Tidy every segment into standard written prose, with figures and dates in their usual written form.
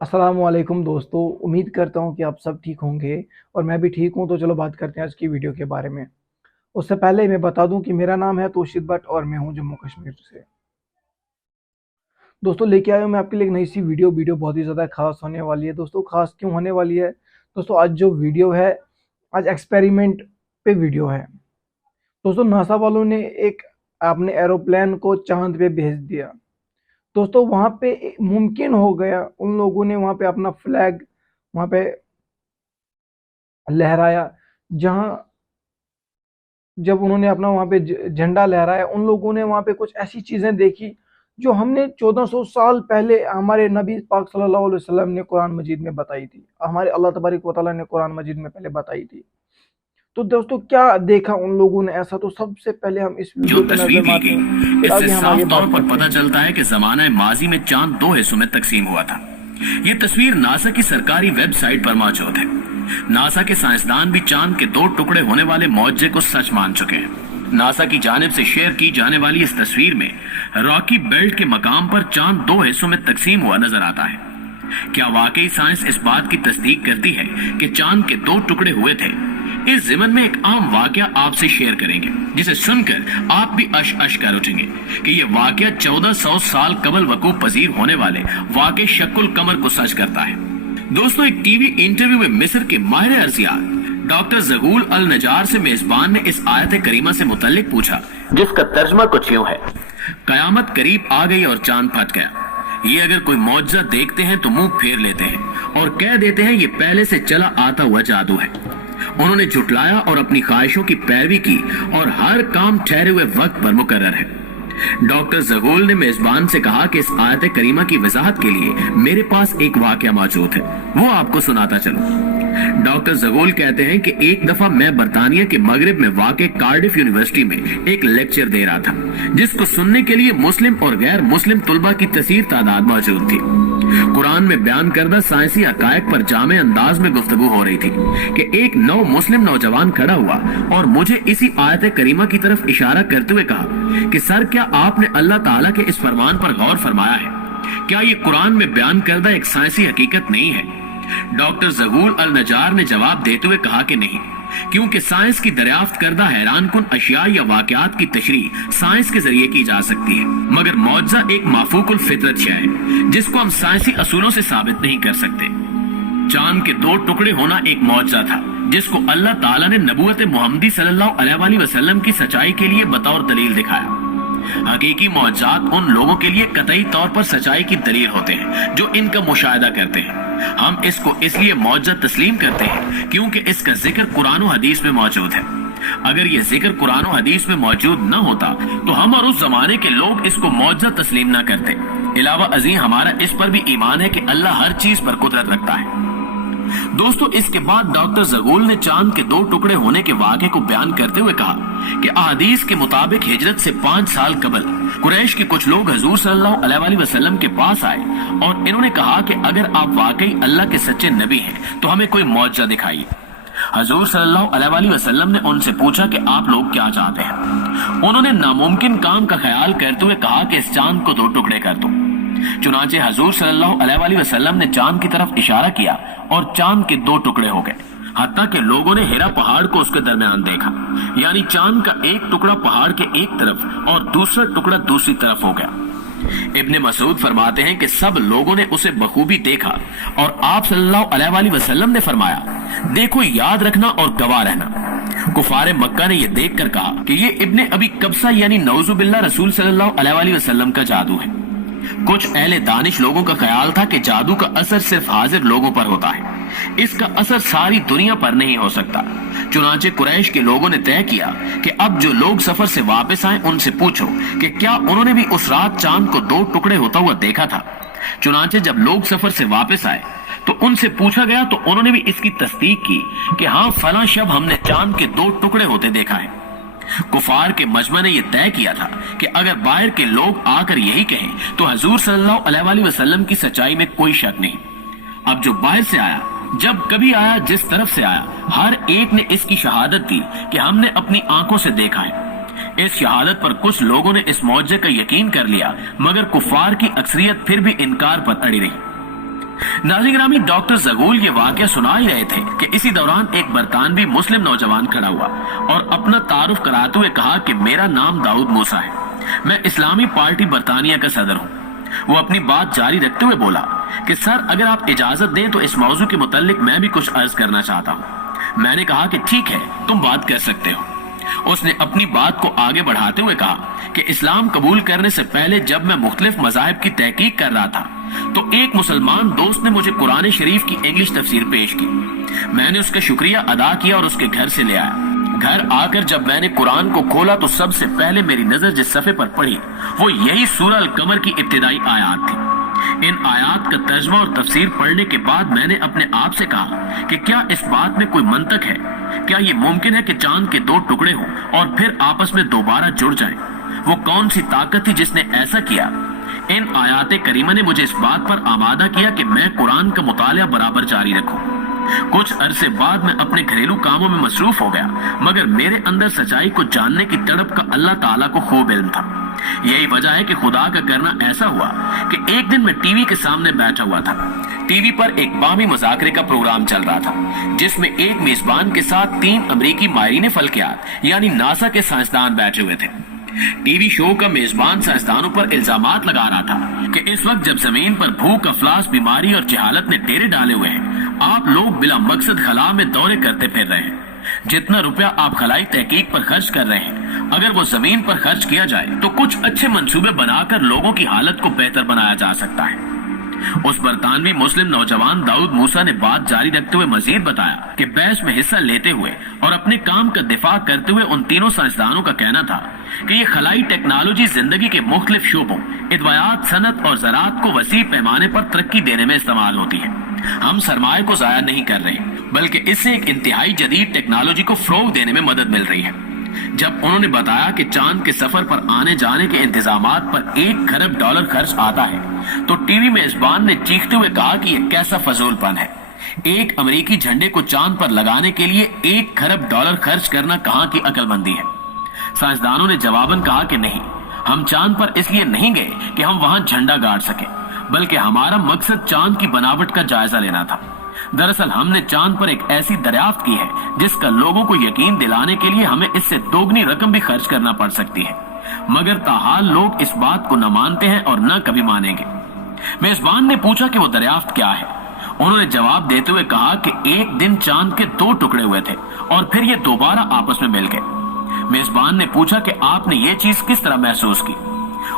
अस्सलाम वालेकुम दोस्तों। उम्मीद करता हूँ कि आप सब ठीक होंगे और मैं भी ठीक हूँ। तो चलो बात करते हैं आज की वीडियो के बारे में। उससे पहले मैं बता दूं कि मेरा नाम है तोशिद भट्ट और मैं हूँ जम्मू कश्मीर से। दोस्तों लेके आया हूँ मैं आपके लिए एक नई सी वीडियो बहुत ही ज़्यादा खास होने वाली है। दोस्तों खास क्यों होने वाली है? दोस्तों आज जो वीडियो है, आज एक्सपेरिमेंट पे वीडियो है। दोस्तों नासा वालों ने एक अपने एरोप्लेन को चांद पे भेज दिया। दोस्तों वहां पे मुमकिन हो गया, उन लोगों ने वहां पे अपना फ्लैग वहां पे लहराया। जहां जब उन्होंने अपना वहां पे झंडा लहराया, उन लोगों ने वहां पे कुछ ऐसी चीजें देखी जो हमने 1400 साल पहले हमारे नबी पाक सल्लल्लाहु अलैहि वसल्लम ने कुरान मजीद में बताई थी, हमारे अल्लाह तबारक व तआला ने कुरान मजीद में पहले बताई थी। तो दोस्तों क्या देखा उन लोगों ने ऐसा? तो सबसे पहले हम इस जो वीडियो पे तस्वीर नजर ली मारते हैं, गई फिर इससे आगे हम साफ आगे तौर बात पर करते पता हैं। चलता है कि जमाना माजी में चांद दो हिस्सों में तकसीम हुआ था। ये तस्वीर नासा की सरकारी वेबसाइट पर मौजूद है। नासा के साइंसदान भी चांद के दो टुकड़े होने वाले मौजे को सच मान चुके हैं। नासा की जानिब से शेयर की जाने वाली इस तस्वीर में रॉकी बेल्ट के मकाम पर चांद दो हिस्सों में तकसीम हुआ नजर आता है। क्या वाकई साइंस इस बात की तस्दीक करती है कि चांद के दो टुकड़े हुए थे? इस ज़िमन में एक आम वाकया आपसे शेयर करेंगे जिसे सुनकर आप भी अश अश कर उठेंगे कि ये वाकया 1400 साल कबल वकूफ पजीर होने वाले वाकई शक्ल कमर को सच करता है। दोस्तों एक टीवी इंटरव्यू में मिस्र के माहिर अर्जियात डॉक्टर जगूल अल नजार से मेजबान ने इस आयत करीमा से मुतल्लिक पूछा, जिसका तर्जमा कुछ यूं है, कयामत करीब आ गई और चांद फट गया। ये अगर कोई मौजज़ा देखते हैं तो मुंह फेर लेते हैं और कह देते हैं ये पहले से चला आता हुआ जादू है। उन्होंने झुटलाया और अपनी ख्वाहिशों की पैरवी की और हर काम ठहरे हुए वक्त पर मुकर्रर है। डॉक्टर जगूल ने मेजबान से कहा कि इस आयत करीमा की वजाहत के लिए मेरे पास एक वाकया मौजूद है, वो आपको सुनाता चलूं। डॉक्टर जगूल कहते हैं कि एक दफा मैं बरतानिया के मगरिब में वाक़ कार्डिफ यूनिवर्सिटी में एक लेक्चर दे रहा था, जिसको सुनने के लिए मुस्लिम और गैर मुस्लिम तुलबा की कसीर तादाद मौजूद थी। कुरान में बयान करदा साइंसी हकायक पर जामे अंदाज में गुफ्तगू हो रही थी कि एक नौ मुस्लिम नौजवान खड़ा हुआ और मुझे इसी आयत करीमा की तरफ इशारा करते हुए कहा कि सर क्या आपने अल्लाह ताला के इस फरमान पर गौर फरमाया है? क्या ये कुरान में बयान करदा एक साइंसी हकीकत नहीं है? डॉक्टर जगूल अल नजार ने जवाब देते हुए कहा कि नहीं, क्योंकि साइंस की दरियाफ्त करदा हैरानकुन अशिया या वाकयात की तशरीह साइंस के जरिए की जा सकती है, मगर मौजज़ा एक माफूकुल फितरत शय है जिसको हम साइंसी असूलों से साबित नहीं कर सकते। चांद के दो टुकड़े होना एक मौजज़ा था जिसको अल्लाह ताला ने नबूवत मुहम्मदी सल्लल्लाहु अलैहि वसल्लम की सच्चाई के लिए बतौर दलील दिखाया। हकीकी मौजज़ात उन लोगों के लिए कतई तौर पर सच्चाई की दलील होते हैं जो इनका मुशाहिदा करते हैं। हम इसको इसलिए मौजज़ा तस्लीम करते हैं क्योंकि इसका जिक्र कुरान और हदीस में मौजूद है। अगर ये जिक्र कुरान और हदीस में मौजूद न होता तो हम और उस जमाने के लोग इसको मौजज़ा तस्लीम न करते। इलावा अजीम हमारा इस पर भी ईमान है कि अल्लाह हर चीज पर कुदरत रखता है। दोस्तों इसके बाद डॉक्टर जगूल ने चांद के दो टुकड़े होने के वाक़े को बयान करते हुए कहा कि अहादीस के मुताबिक हिजरत से 5 साल कबल कुरैश के कुछ लोग हजूर सल्लल्लाहु अलैहि वसल्लम के पास आए और इन्होंने कहा कि अगर आप वाकई अल्लाह के सच्चे नबी हैं तो हमें कोई मौजज़ा दिखाइए। हजूर सल्लल्लाहु अलैहि वसल्लम ने उनसे पूछा कि आप लोग क्या चाहते हैं। उन्होंने नामुमकिन काम का ख्याल करते हुए कहा कि इस चांद को 2 टुकड़े कर दो। चुनाचे हजूर सल्लल्लाहु अलैहि वसल्लम ने चांद की तरफ इशारा किया और चांद के 2 टुकड़े हो गए। हत्ता के लोगों ने हिरा पहाड़ को उसके दरमियान देखा, यानी चांद का एक टुकड़ा पहाड़ के एक तरफ और दूसरा टुकड़ा दूसरी तरफ हो गया। इब्ने मसूद फरमाते हैं कि सब लोगों ने उसे बखूबी देखा और आप सल्लल्लाहु अलैहि वसल्लम ने फरमाया, देखो याद रखना और गवाह रहना। कुफारे मक्का ने यह देखकर कहा कि ये इब्ने अबी कब्सा यानी नौजुबिल्लाह रसूल सल्लल्लाहु अलैहि वसल्लम का जादू है। कुछ अहले दानिश लोगों का ख्याल था कि जादू का असर सिर्फ हाजिर लोगों पर होता है, इसका असर सारी दुनिया पर नहीं हो सकता। चुनाचे कुरैश के लोगों ने तय किया कि अब जो लोग सफर से वापस आए उनसे पूछो कि क्या उन्होंने भी उस रात चांद को 2 टुकड़े होता हुआ देखा था। चुनाचे जब लोग सफर से वापस आए तो उनसे पूछा गया तो उन्होंने भी इसकी तस्दीक की कि हाँ फलां शब हमने चांद के 2 टुकड़े होते देखा है। कुफार के मजमा ने यह तय किया था कि अगर बाहर के लोग आकर यही कहें तो हजूर सल्लल्लाहु अलैहि वसल्लम की सच्चाई में कोई शक नहीं। अब जो बाहर से आया, जब कभी आया, जिस तरफ से आया, हर एक ने इसकी शहादत दी कि हमने अपनी आंखों से देखा है। इस शहादत पर कुछ लोगों ने इस मौजज़े का यकीन कर लिया, मगर कुफार की अक्सरियत फिर भी इनकार पर अड़ी रही। नाज़रीन ग्रामी, डॉक्टर जगूल ये वाकया सुना ही रहे थे कि इसी दौरान एक बरतानवी मुस्लिम नौजवान खड़ा हुआ और अपना तारुफ कराते हुए कहा कि मेरा नाम दाऊद मूसा है, मैं इस्लामी पार्टी बरतानिया का सदर हूँ। वो अपनी बात जारी रखते हुए बोला कि सर, अगर आप इजाजत दें तो इस मौजू के मुतालिक मैं भी कुछ अर्ज करना चाहता हूँ। मैंने कहा कि ठीक है, तुम बात कर सकते हो। उसने अपनी बात को आगे बढ़ाते हुए कहा कि इस्लाम कबूल करने से पहले जब मैं मुख्तलिफ मज़ाहिब की तहकीक कर रहा था तो एक मुसलमान दोस्त ने मुझे कुरान शरीफ की इंग्लिश तफसीर पेश की। मैंने उसका शुक्रिया अदा किया और उसके घर से ले आया। घर आकर जब मैंने कुरान को खोला तो सबसे पहले मेरी नजर जिस सफ़े पर पड़ी वो यही सूरह अल कमर की इब्तिदाई आयात थी। इन आयात का तर्जमा और तफसीर पढ़ने के बाद मैंने अपने आप से कहा कि क्या इस बात में कोई मंतक है? क्या ये मुमकिन है कि चांद के दो टुकड़े हों और फिर आपस में दोबारा जुड़ जाएं? वो कौन सी ताकत थी जिसने ऐसा किया? इन आयात करीमा ने मुझे इस बात पर आमादा किया कि मैं कुरान का मुतालिया बराबर जारी रखूं। कुछ अरसे बाद मैं अपने घरेलू कामों में मसरूफ हो गया, मगर मेरे अंदर सच्चाई को जानने की तड़प का अल्लाह ताला को खूब इल्म था। यही वजह है कि खुदा का करना ऐसा हुआ कि एक दिन मैं टीवी के सामने बैठा हुआ था। टीवी पर एक बामी मुज़ाकरे का प्रोग्राम चल रहा था जिसमें एक मेजबान के साथ 3 अमरीकी माहिरीन फल्कियात यानी नासा के साइंसदान बैठे हुए थे। टीवी शो का मेजबान साइंसदानों पर इल्जामात लगा रहा था कि इस वक्त जब जमीन पर भूख, अफलास, बीमारी और जहालत ने डेरे डाले हुए हैं, आप लोग बिला मकसद खला में दौरे करते फिर रहे हैं। जितना रुपया आप खलाई तहकीक पर खर्च कर रहे हैं, अगर वो जमीन पर खर्च किया जाए तो कुछ अच्छे मंसूबे बनाकर लोगों की हालत को बेहतर बनाया जा सकता है। उस बरतानवी मुस्लिम नौजवान दाऊद मूसा ने बात जारी रखते हुए मजीद बताया कि बहस में हिस्सा लेते हुए और अपने काम का दिफा करते हुए उन तीनों साइंसदानों का कहना था कि ये खलाई टेक्नोलॉजी जिंदगी के मुख्तलिफ शोबों, इदवायात, सनत और ज़राअत को वसी पैमाने पर तरक्की देने में इस्तेमाल होती है। हम सरमाए को जाया नहीं कर रहे, बल्कि इससे एक इंतहाई जदीद टेक्नोलॉजी को फ़रोग देने में मदद मिल रही है। जब उन्होंने बताया कि चांद के सफर पर आने जाने के इंतजामात पर $1 खरब खर्च आता है तो टीवी मेजबान ने चीखते हुए कहा कि यह कैसा फजूलपन है। एक अमेरिकी झंडे को चांद पर लगाने के लिए $1 खरब खर्च करना कहाँ की अक्लमंदी है? साइंसदानों ने जवाबन कहा कि नहीं, हम चांद पर इसलिए नहीं गए कि हम वहां झंडा गाड़ सके, बल्कि हमारा मकसद चांद की बनावट का जायजा लेना था। दरअसल हमने चांद पर एक ऐसी दरियाफ्त की है जिसका लोगों को यकीन दिलाने के लिए हमें इससे दोगुनी रकम भी खर्च करना पड़ सकती है, मगर ताहाल लोग इस बात को न मानते हैं और न कभी मानेंगे। मेजबान ने पूछा कि वो दरियाफ्त क्या है। उन्होंने जवाब देते हुए कहा कि एक दिन चांद के 2 टुकड़े हुए थे और फिर ये दोबारा आपस में मिल गए। मेजबान ने पूछा कि आपने ये चीज किस तरह महसूस की।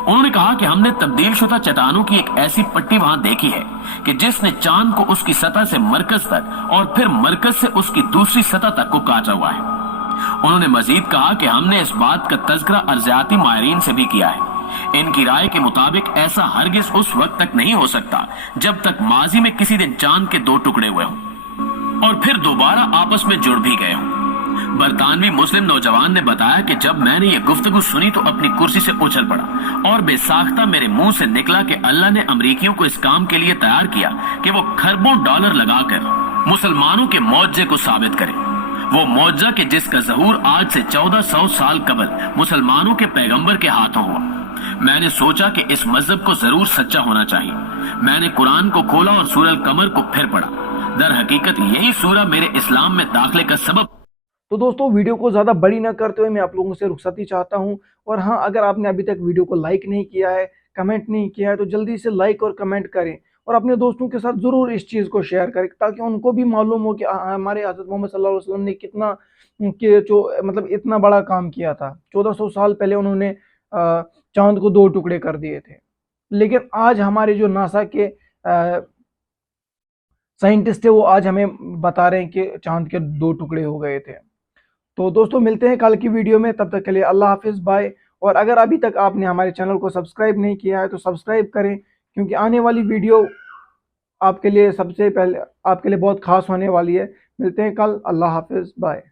उन्होंने कहा कि हमने तब्दील शुदा चट्टानों की एक ऐसी पट्टी वहां देखी है कि जिसने चांद को उसकी सतह से मरकज तक और फिर मरकज से उसकी दूसरी सतह तक को काटा हुआ है। उन्होंने मजीद कहा कि हमने इस बात का तज़किरा अर्ज़ियाती माहिरीन से भी किया है। इनकी राय के मुताबिक ऐसा हरगिज उस वक्त तक नहीं हो सकता जब तक माजी में किसी दिन चांद के 2 टुकड़े हुए हों और फिर दोबारा आपस में जुड़ भी गए हों। बरतानवी मुस्लिम नौजवान ने बताया कि जब मैंने ये गुफ्तगू सुनी तो अपनी कुर्सी से उछल पड़ा और बेसाख्ता मेरे मुंह से निकला कि अल्लाह ने अमरीकियों को इस काम के लिए तैयार किया कि वो खरबों डॉलर लगाकर मुसलमानों के मौजे को साबित करें। वो मौजा के जिसका ज़हूर आज से 1400 साल कबल मुसलमानों के पैगंबर के हाथों हुआ। मैंने सोचा कि इस मजहब को जरूर सच्चा होना चाहिए। मैंने कुरान को खोला और सूरह अल कमर को फिर पढ़ा। दर हकीकत यही सूरह मेरे इस्लाम में दाखिले का सबब। तो दोस्तों, वीडियो को ज़्यादा बड़ी ना करते हुए मैं आप लोगों से रुखसती चाहता हूं। और हाँ, अगर आपने अभी तक वीडियो को लाइक नहीं किया है, कमेंट नहीं किया है, तो जल्दी से लाइक और कमेंट करें और अपने दोस्तों के साथ ज़रूर इस चीज़ को शेयर करें ताकि उनको भी मालूम हो कि हमारे हज़रत मोहम्मद सल्लल्लाहु अलैहि वसल्लम ने कितना मतलब इतना बड़ा काम किया था। 1400 साल पहले उन्होंने चांद को 2 टुकड़े कर दिए थे, लेकिन आज हमारे जो नासा के साइंटिस्ट है वो आज हमें बता रहे हैं कि चांद के 2 टुकड़े हो गए थे। तो दोस्तों, मिलते हैं कल की वीडियो में, तब तक के लिए अल्लाह हाफिज़, बाय। और अगर अभी तक आपने हमारे चैनल को सब्सक्राइब नहीं किया है तो सब्सक्राइब करें, क्योंकि आने वाली वीडियो आपके लिए सबसे पहले आपके लिए बहुत खास होने वाली है। मिलते हैं कल, अल्लाह हाफिज़, बाय।